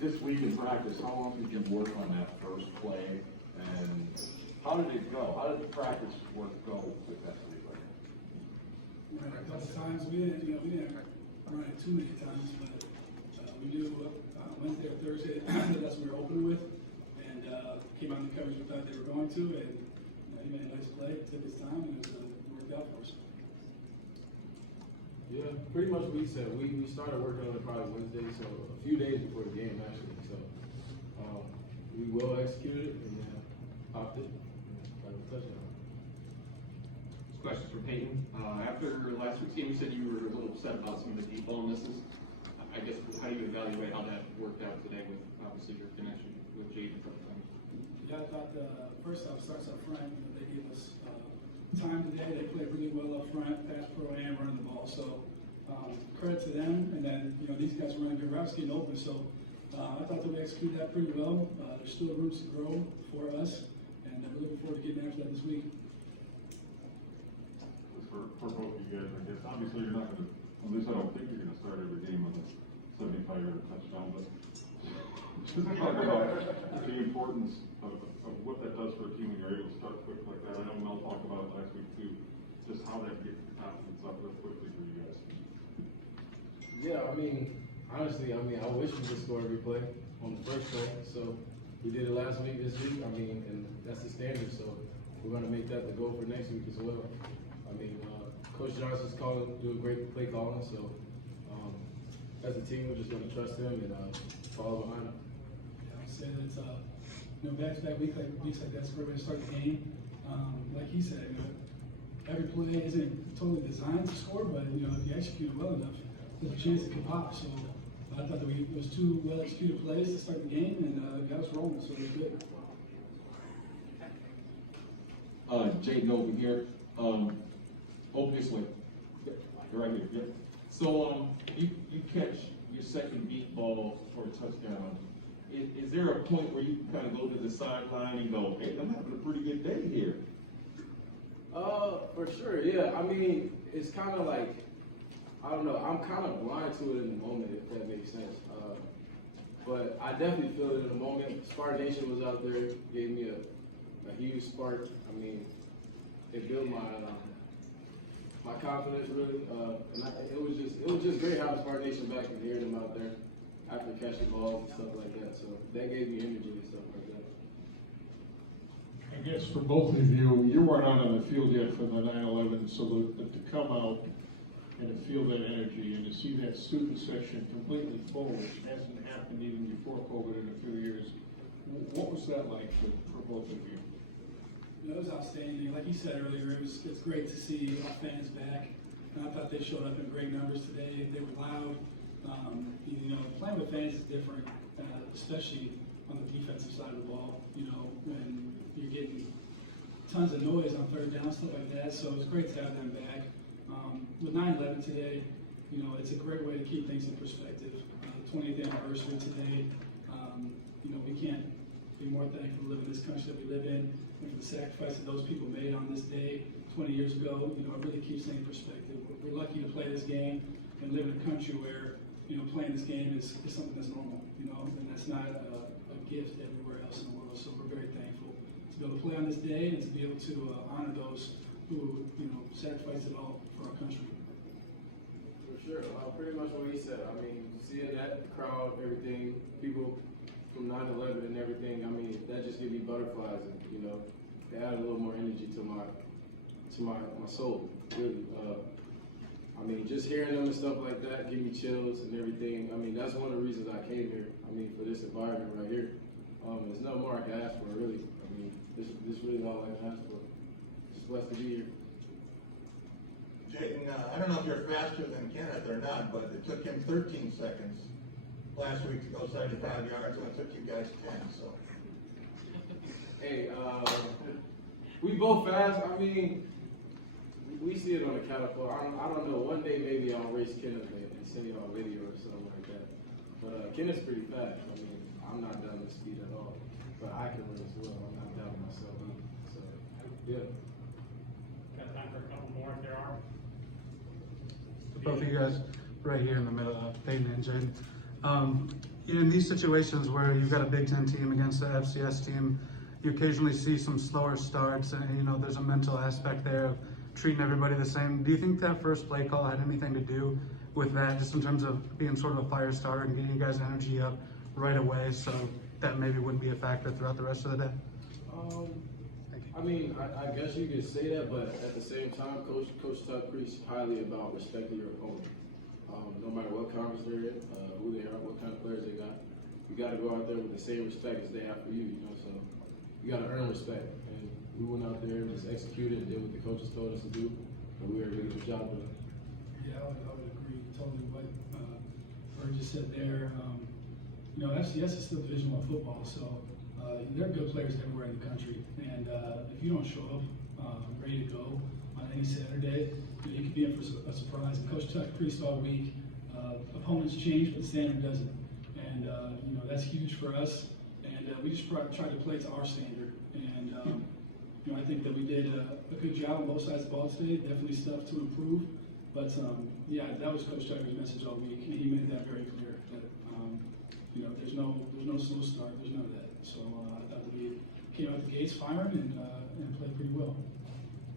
this week in practice, how long did you work on that first play, and how did it go? How did the practice work go with that replay? Right, a couple times we didn't run it too many times, but we knew Wednesday or Thursday that that's what we were opening with, and came out in the coverage we thought they were going to, and he made a nice play, took his time, and it worked out for us. Yeah, pretty much what we said. We started working on it probably Wednesday, so a few days before the game actually. So we well executed it and popped it and got a touchdown. This question's for Peyton. After last week's game, you said you were a little upset about some of the deep ball misses. I guess, how do you evaluate how that worked out today with obviously your connection with Jaden a couple times? Yeah, I thought first off, starts up front. They gave us time today. They played really well up front, pass pro and running the ball. So credit to them. And then these guys were running good routes, getting open. So I thought that we executed that pretty well. There's still room to grow for us, and we're looking forward to getting after that this week. For both of you guys, I guess. Obviously, you're not going to, at least I don't think you're going to start every game with a 75-yard touchdown, but just talk about the importance of what that does for a team when you're able to start quick like that. I know Mel talked about it last week too, just how that gets the confidence up real quickly for you guys. Yeah, honestly, I wish we could score every play on the first play. So we did it last week, this week. And that's the standard. So we're going to make that the goal for next week as well. Coach Johnson's doing great play calling. So as a team, we're just going to trust him and follow behind him. Yeah, I said it's back-to-back weeks like that's where we're going to start the game. Like he said, every play isn't totally designed to score, but if you execute it well enough, there's a chance it could pop. So I thought that it was two well-executed plays to start the game, and got us rolling, so it was good. Jaden over here. Obviously, right here. Yep. So you catch your second deep ball for a touchdown. Is there a point where you kind of go to the sideline and go, hey, I'm having a pretty good day here? For sure, yeah. It's kind of like, I don't know, I'm kind of blind to it in the moment, if that makes sense. But I definitely feel it in the moment. Spark Nation was out there, gave me a huge spark. It built my confidence really, and it was just great having Spark Nation back and hearing them out there after catching balls and stuff like that. So that gave me energy and stuff like that. I guess for both of you weren't out on the field yet for the 9/11, so to come out and to feel that energy and to see that student section completely full, which hasn't happened even before COVID in a few years, what was that like for both of you? It was outstanding. Like you said earlier, it's great to see our fans back. And I thought they showed up in great numbers today. They were loud. Playing with fans is different, especially on the defensive side of the ball. When you're getting tons of noise on third down, stuff like that. So it's great to have them back. With 9/11 today, it's a great way to keep things in perspective. 20th anniversary today. We can't be more thankful to live in this country that we live in, and for the sacrifice that those people made on this day 20 years ago. It really keeps things in perspective. We're lucky to play this game and live in a country where playing this game is something that's normal, and that's not a gift everywhere else in the world. So we're very thankful to be able to play on this day and to be able to honor those who sacrificed it all for our country. For sure, pretty much what he said. Seeing that crowd, everything, people from 9/11 and everything, that just gave me butterflies, and it added a little more energy to my soul, really. Just hearing them and stuff like that give me chills and everything. That's one of the reasons I came here. For this environment right here. There's no more I can ask for, really. This is really all I can ask for. Just blessed to be here. Jaden, I don't know if you're faster than Kenneth or not, but it took him 13 seconds last week to go 75 yards, and it took you guys 10, so. Hey, we both fast. We see it on the catapult. I don't know. One day maybe I'll race Kenneth and send you a video or something like that. But Kenneth's pretty fast. I'm not down with speed at all. But I can run as well. I'm not down with myself either. So, yeah. Got time for a couple more if there are. Both of you guys right here in the middle, Peyton and Jen. in these situations where you've got a Big Ten team against the FCS team, you occasionally see some slower starts, and there's a mental aspect there of treating everybody the same. Do you think that first play call had anything to do with that, just in terms of being sort of a fire starter and getting you guys' energy up right away, so that maybe wouldn't be a factor throughout the rest of the day? I mean, I guess you could say that, but at the same time, Coach Tuck preached highly about respecting your opponent. No matter what conference they're in, who they are, what kind of players they got, you got to go out there with the same respect as they have for you. So you got to earn respect. And we went out there and just executed and did what the coaches told us to do, and we were able to get the job done. Yeah, I would agree totally what Bird just said there. FCS is still Division I football, so there are good players everywhere in the country. And if you don't show up ready to go on any Saturday, you could be in for a surprise. And Coach Tuck preached all week. Opponents change, but the standard doesn't. And that's huge for us. And we just tried to play to our standard. And I think that we did a good job on both sides of the ball today. Definitely stuff to improve. But yeah, that was Coach Tucker's message all week, and he made that very clear. That there's no slow start. There's none of that. So I thought that we came out the gates firing and played pretty well.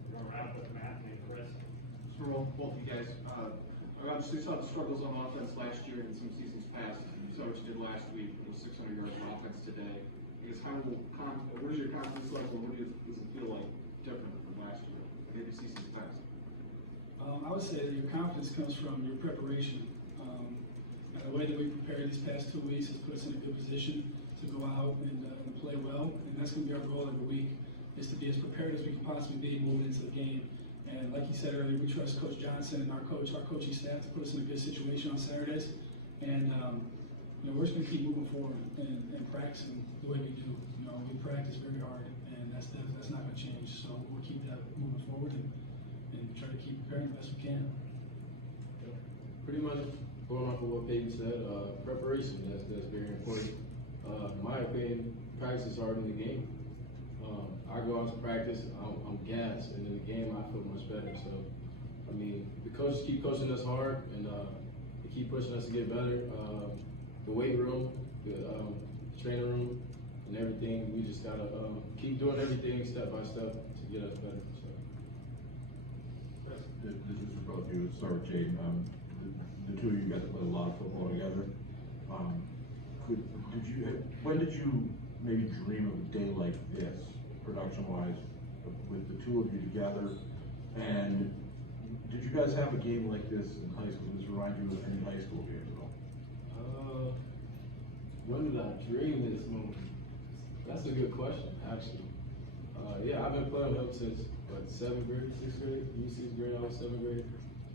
We're gonna wrap with Matt and Chris. For both of you guys, I obviously saw the struggles on offense last year and some seasons past. You saw what you did last week. It was 600 yards of offense today. I guess what is your confidence level? What does it feel like different from last year, maybe seasons past? I would say that your confidence comes from your preparation. The way that we prepared these past 2 weeks has put us in a good position to go out and play well, and that's going to be our goal every week, is to be as prepared as we can possibly be moving into the game. And like you said earlier, we trust Coach Johnson and our coaching staff to put us in a good situation on Saturdays. And we're just going to keep moving forward and practicing the way we do. We practice very hard, and that's not going to change. So we'll keep that moving forward and try to keep preparing the best we can. Pretty much going off of what Peyton said, preparation, that's very important. In my opinion, practice is harder than the game. I go out to practice, I'm gassed, and in the game I feel much better. So, I mean, the coaches keep coaching us hard, and they keep pushing us to get better. The weight room, the training room, and everything, we just gotta keep doing everything step by step to get us better. So. This is for both of you. Start with Jade. The two of you got to play a lot of football together. When did you maybe dream of a day like this, production-wise, with the two of you together? And did you guys have a game like this in high school? Does it remind you of any high school games at all? When did I dream this moment? That's a good question, actually. Yeah, I've been playing with him since, 7th grade, 6th grade, UC's grade, I was 7th grade.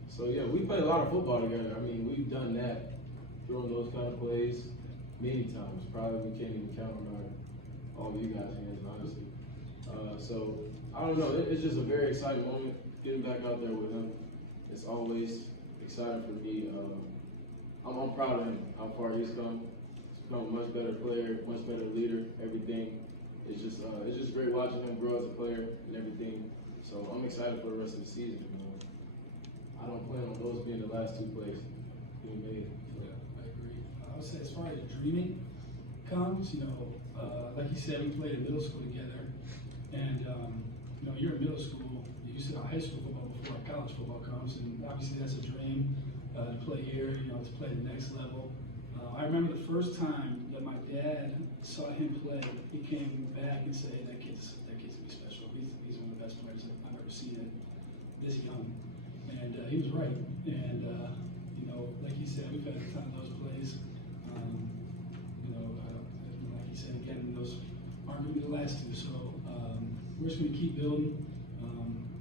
So yeah, we played a lot of football together. I mean, we've done that, throwing those kind of plays many times. Probably we can't even count on all of you guys' hands, honestly. So, I don't know, it's just a very exciting moment, getting back out there with him. It's always exciting for me. I'm proud of him, how far he's come. He's become a much better player, much better leader, everything. It's just great watching him grow as a player and everything. So I'm excited for the rest of the season. I don't plan on those being the last 2 plays being made. So. Yeah, I agree. I would say as far as dreaming comes, like you said, we played in middle school together, and you're in middle school, you sit on high school football before college football comes, and obviously that's a dream to play here, to play the next level. I remember the first time that my dad saw him play, he came back and said, that kid's gonna be special. He's one of the best players I've ever seen it this young. And he was right. And, like you said, we've had a ton of those plays. Like you said, again, those aren't going to be the last 2. So we're just going to keep building.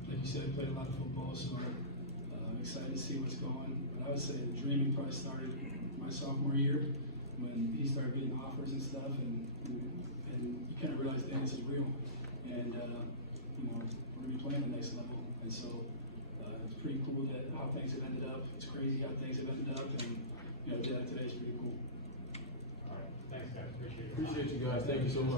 Like you said, we played a lot of football, so I'm excited to see what's going. But I would say the dreaming probably started my sophomore year when he started getting offers and stuff, and you kind of realize, dang, this is real. And, we're going to be playing the next level. And so it's pretty cool that how things have ended up. It's crazy how things have ended up, and today is pretty cool. All right, thanks guys, appreciate it. Appreciate you guys. Thank you so much.